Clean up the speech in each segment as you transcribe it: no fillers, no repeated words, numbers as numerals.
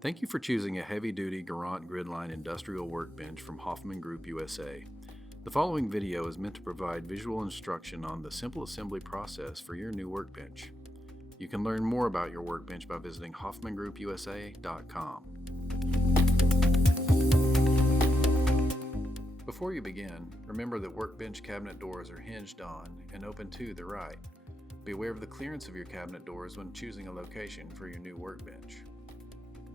Thank you for choosing a heavy-duty GARANT GridLine industrial workbench from Hoffmann Group USA. The following video is meant to provide visual instruction on the simple assembly process for your new workbench. You can learn more about your workbench by visiting hoffmanngroupusa.com. Before you begin, remember that workbench cabinet doors are hinged on and open to the right. Be aware of the clearance of your cabinet doors when choosing a location for your new workbench.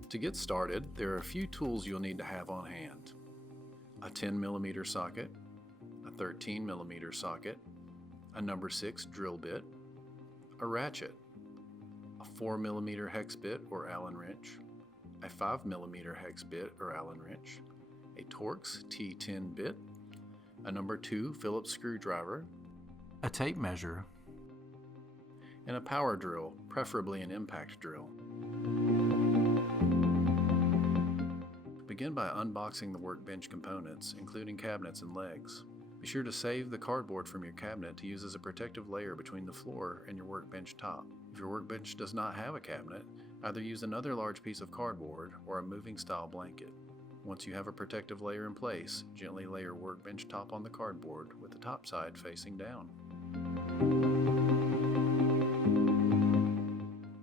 To get started, there are a few tools you'll need to have on hand. A 10mm socket, a 13mm socket, a number 6 drill bit, a ratchet, a 4mm hex bit or Allen wrench, a 5mm hex bit or Allen wrench, a Torx T10 bit, a number 2 Phillips screwdriver, a tape measure, and a power drill, preferably an impact drill. Begin by unboxing the workbench components, including cabinets and legs. Be sure to save the cardboard from your cabinet to use as a protective layer between the floor and your workbench top. If your workbench does not have a cabinet, either use another large piece of cardboard or a moving style blanket. Once you have a protective layer in place, gently lay your workbench top on the cardboard with the top side facing down.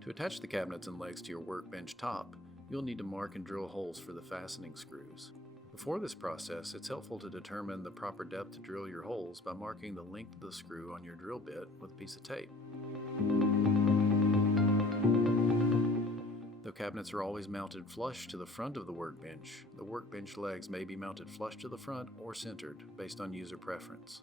To attach the cabinets and legs to your workbench top, you'll need to mark and drill holes for the fastening screws. Before this process, it's helpful to determine the proper depth to drill your holes by marking the length of the screw on your drill bit with a piece of tape. Though cabinets are always mounted flush to the front of the workbench legs may be mounted flush to the front or centered based on user preference.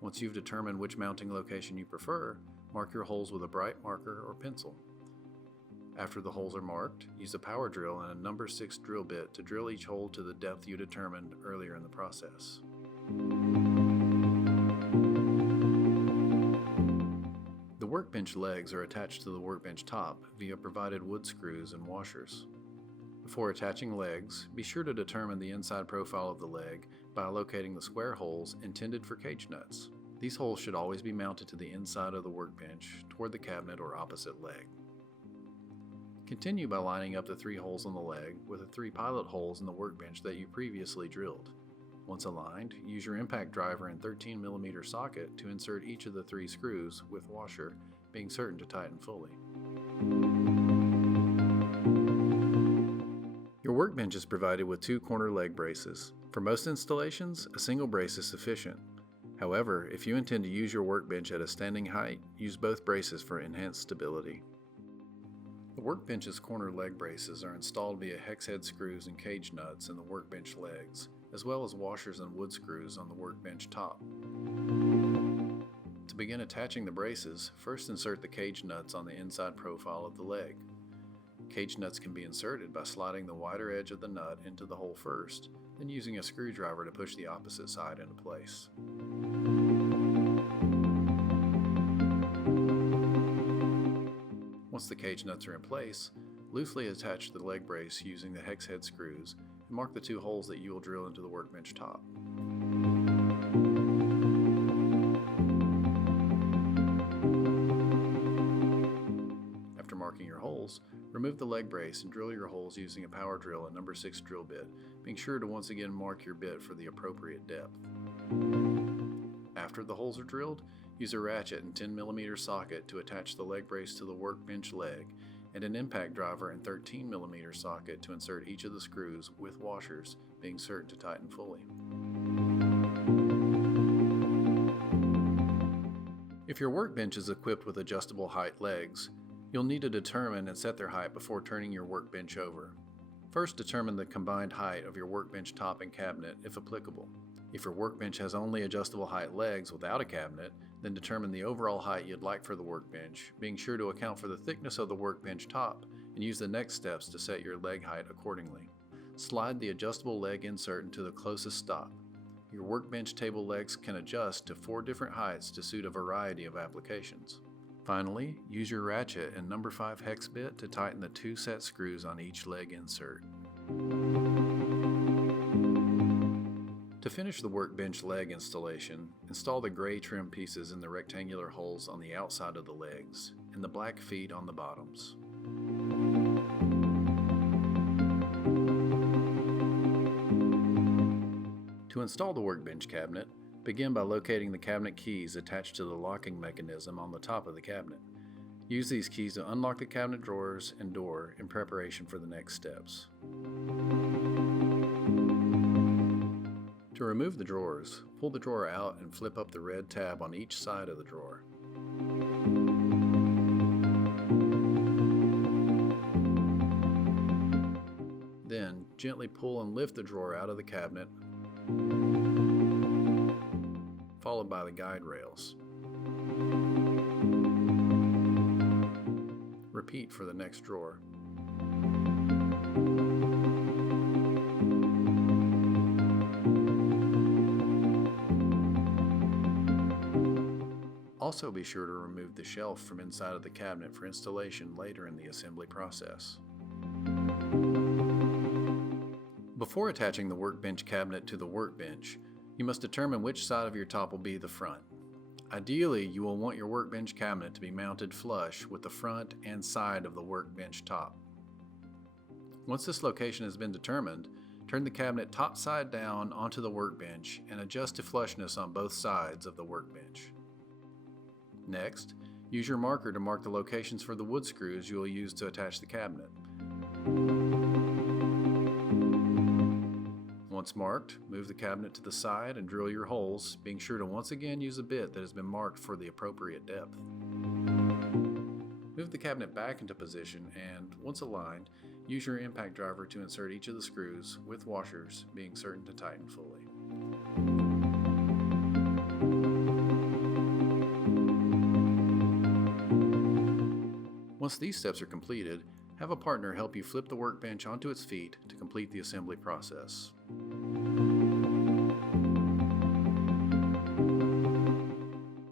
Once you've determined which mounting location you prefer, mark your holes with a bright marker or pencil. After the holes are marked, use a power drill and a number 6 drill bit to drill each hole to the depth you determined earlier in the process. The workbench legs are attached to the workbench top via provided wood screws and washers. Before attaching legs, be sure to determine the inside profile of the leg by locating the square holes intended for cage nuts. These holes should always be mounted to the inside of the workbench toward the cabinet or opposite leg. Continue by lining up the 3 holes on the leg with the 3 pilot holes in the workbench that you previously drilled. Once aligned, use your impact driver and 13mm socket to insert each of the 3 screws with washer, being certain to tighten fully. Your workbench is provided with 2 corner leg braces. For most installations, a single brace is sufficient. However, if you intend to use your workbench at a standing height, use both braces for enhanced stability. The workbench's corner leg braces are installed via hex head screws and cage nuts in the workbench legs, as well as washers and wood screws on the workbench top. To begin attaching the braces, first insert the cage nuts on the inside profile of the leg. Cage nuts can be inserted by sliding the wider edge of the nut into the hole first, then using a screwdriver to push the opposite side into place. Once the cage nuts are in place, loosely attach the leg brace using the hex head screws and mark the 2 holes that you will drill into the workbench top. After marking your holes, remove the leg brace and drill your holes using a power drill and number 6 drill bit, being sure to once again mark your bit for the appropriate depth. After the holes are drilled, use a ratchet and 10mm socket to attach the leg brace to the workbench leg, and an impact driver and 13mm socket to insert each of the screws with washers, being certain to tighten fully. If your workbench is equipped with adjustable height legs, you'll need to determine and set their height before turning your workbench over. First, determine the combined height of your workbench top and cabinet, if applicable. If your workbench has only adjustable height legs without a cabinet, then determine the overall height you'd like for the workbench, being sure to account for the thickness of the workbench top and use the next steps to set your leg height accordingly. Slide the adjustable leg insert into the closest stop. Your workbench table legs can adjust to 4 different heights to suit a variety of applications. Finally, use your ratchet and number 5 hex bit to tighten the 2 set screws on each leg insert. To finish the workbench leg installation, install the gray trim pieces in the rectangular holes on the outside of the legs and the black feet on the bottoms. To install the workbench cabinet, begin by locating the cabinet keys attached to the locking mechanism on the top of the cabinet. Use these keys to unlock the cabinet drawers and door in preparation for the next steps. To remove the drawers, pull the drawer out and flip up the red tab on each side of the drawer. Then, gently pull and lift the drawer out of the cabinet, followed by the guide rails. Repeat for the next drawer. Also be sure to remove the shelf from inside of the cabinet for installation later in the assembly process. Before attaching the workbench cabinet to the workbench, you must determine which side of your top will be the front. Ideally, you will want your workbench cabinet to be mounted flush with the front and side of the workbench top. Once this location has been determined, turn the cabinet top side down onto the workbench and adjust to flushness on both sides of the workbench. Next, use your marker to mark the locations for the wood screws you will use to attach the cabinet. Once marked, move the cabinet to the side and drill your holes, being sure to once again use a bit that has been marked for the appropriate depth. Move the cabinet back into position and, once aligned, use your impact driver to insert each of the screws, with washers being certain to tighten fully. Once these steps are completed, have a partner help you flip the workbench onto its feet to complete the assembly process.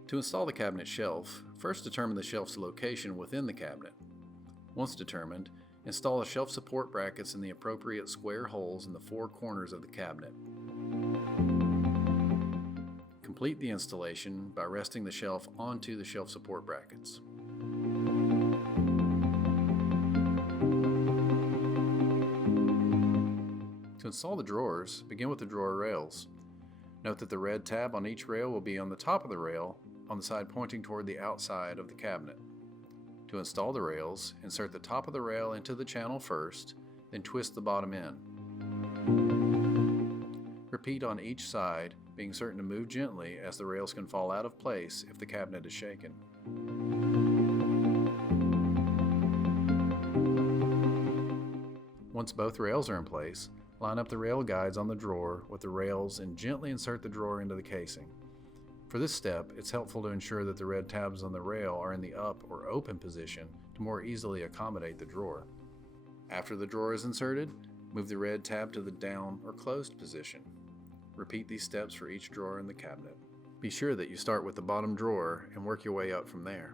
To install the cabinet shelf, first determine the shelf's location within the cabinet. Once determined, install the shelf support brackets in the appropriate square holes in the four corners of the cabinet. Complete the installation by resting the shelf onto the shelf support brackets. To install the drawers, begin with the drawer rails. Note that the red tab on each rail will be on the top of the rail, on the side pointing toward the outside of the cabinet. To install the rails, insert the top of the rail into the channel first, then twist the bottom end. Repeat on each side, being certain to move gently as the rails can fall out of place if the cabinet is shaken. Once both rails are in place, line up the rail guides on the drawer with the rails and gently insert the drawer into the casing. For this step, it's helpful to ensure that the red tabs on the rail are in the up or open position to more easily accommodate the drawer. After the drawer is inserted, move the red tab to the down or closed position. Repeat these steps for each drawer in the cabinet. Be sure that you start with the bottom drawer and work your way up from there.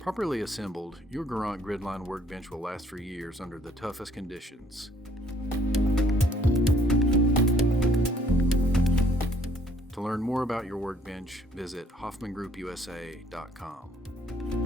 Properly assembled, your GARANT GridLine workbench will last for years under the toughest conditions. To learn more about your workbench, visit HoffmannGroupUSA.com.